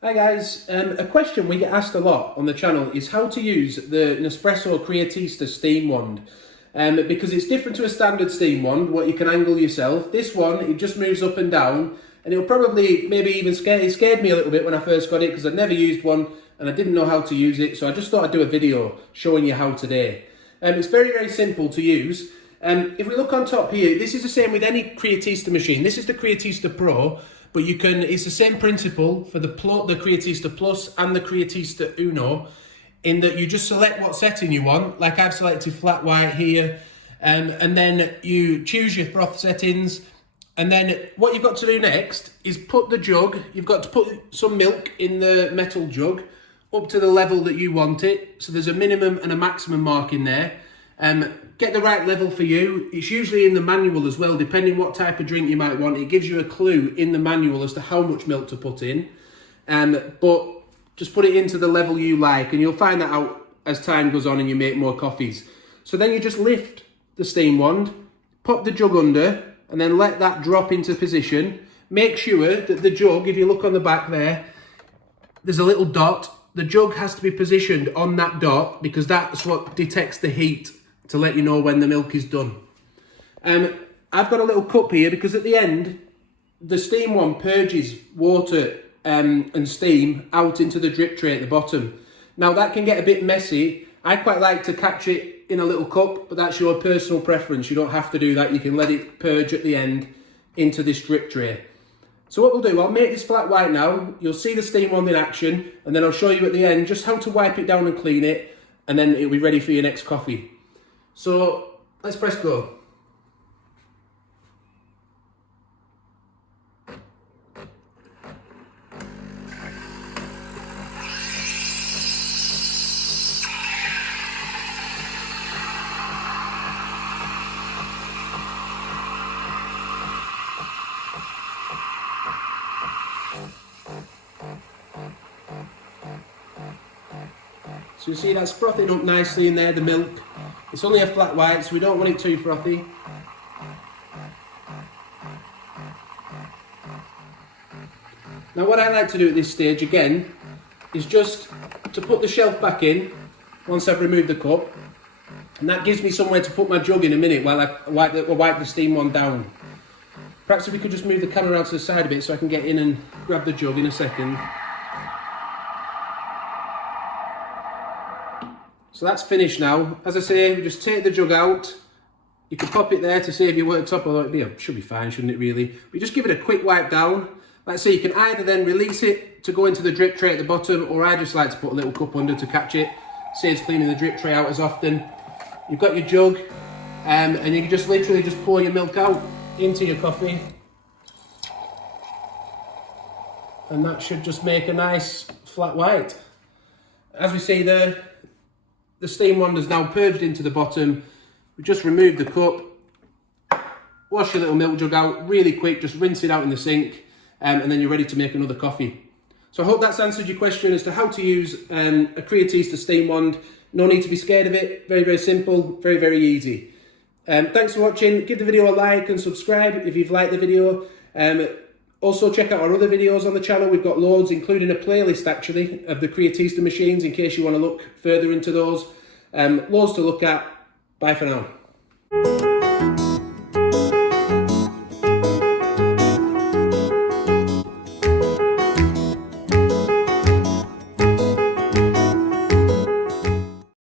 Hi guys, a question we get asked a lot on the channel is how to use the Nespresso Creatista steam wand. Because it's different to a standard steam wand, what you can angle yourself. This one, it just moves up and down, and it'll probably, maybe even it scared me a little bit when I first got it because I'd never used one and I didn't know how to use it, so I just thought I'd do a video showing you how today. It's very, very simple to use. If we look on top here, this is the same with any Creatista machine. This is the Creatista Pro. But you can, it's the same principle for the Creatista Plus and the Creatista Uno, in that you just select what setting you want. Like I've selected flat white here, and then you choose your froth settings. And then what you've got to do next is put the jug, you've got to put some milk in the metal jug up to the level that you want it. So there's a minimum and a maximum mark in there. Get the right level for you. It's usually in the manual as well, depending what type of drink you might want. It gives you a clue in the manual as to how much milk to put in. But just put it into the level you like, and you'll find that out as time goes on and you make more coffees. So then you just lift the steam wand, pop the jug under, and then let that drop into position. Make sure that the jug, if you look on the back there, there's a little dot. The jug has to be positioned on that dot because that's what detects the heat to let you know when the milk is done. I've got a little cup here because at the end, the steam wand purges water and steam out into the drip tray at the bottom. Now that can get a bit messy. I quite like to catch it in a little cup, but that's your personal preference. You don't have to do that. You can let it purge at the end into this drip tray. So what we'll do, I'll make this flat white now. You'll see the steam wand in action, and then I'll show you at the end just how to wipe it down and clean it, and then it'll be ready for your next coffee. So let's press go. So you see that's frothing up nicely in there, the milk. It's only a flat white, so we don't want it too frothy. Now what I like to do at this stage again is just to put the shelf back in once I've removed the cup, and that gives me somewhere to put my jug in a minute while I wipe the steam wand down. Perhaps if we could just move the camera around to the side a bit so I can get in and grab the jug in a second. So that's finished now. As I say, we just take the jug out. You can pop it there to save your worktop, although it should be fine, shouldn't it really? But just give it a quick wipe down. Like I say, you can either then release it to go into the drip tray at the bottom, or I just like to put a little cup under to catch it. Saves cleaning the drip tray out as often. You've got your jug, and you can just literally just pour your milk out into your coffee. And that should just make a nice flat white. As we see there, the steam wand is now purged into the bottom. We just remove the cup, wash your little milk jug out really quick, just rinse it out in the sink, and then you're ready to make another coffee. So I hope that's answered your question as to how to use a Creatista steam wand. No need to be scared of it. Very, very simple, very, very easy. Thanks for watching. Give the video a like and subscribe if you've liked the video. Also check out our other videos on the channel. We've got loads, including a playlist actually of the Creatista machines in case you want to look further into those. Loads to look at. Bye for now.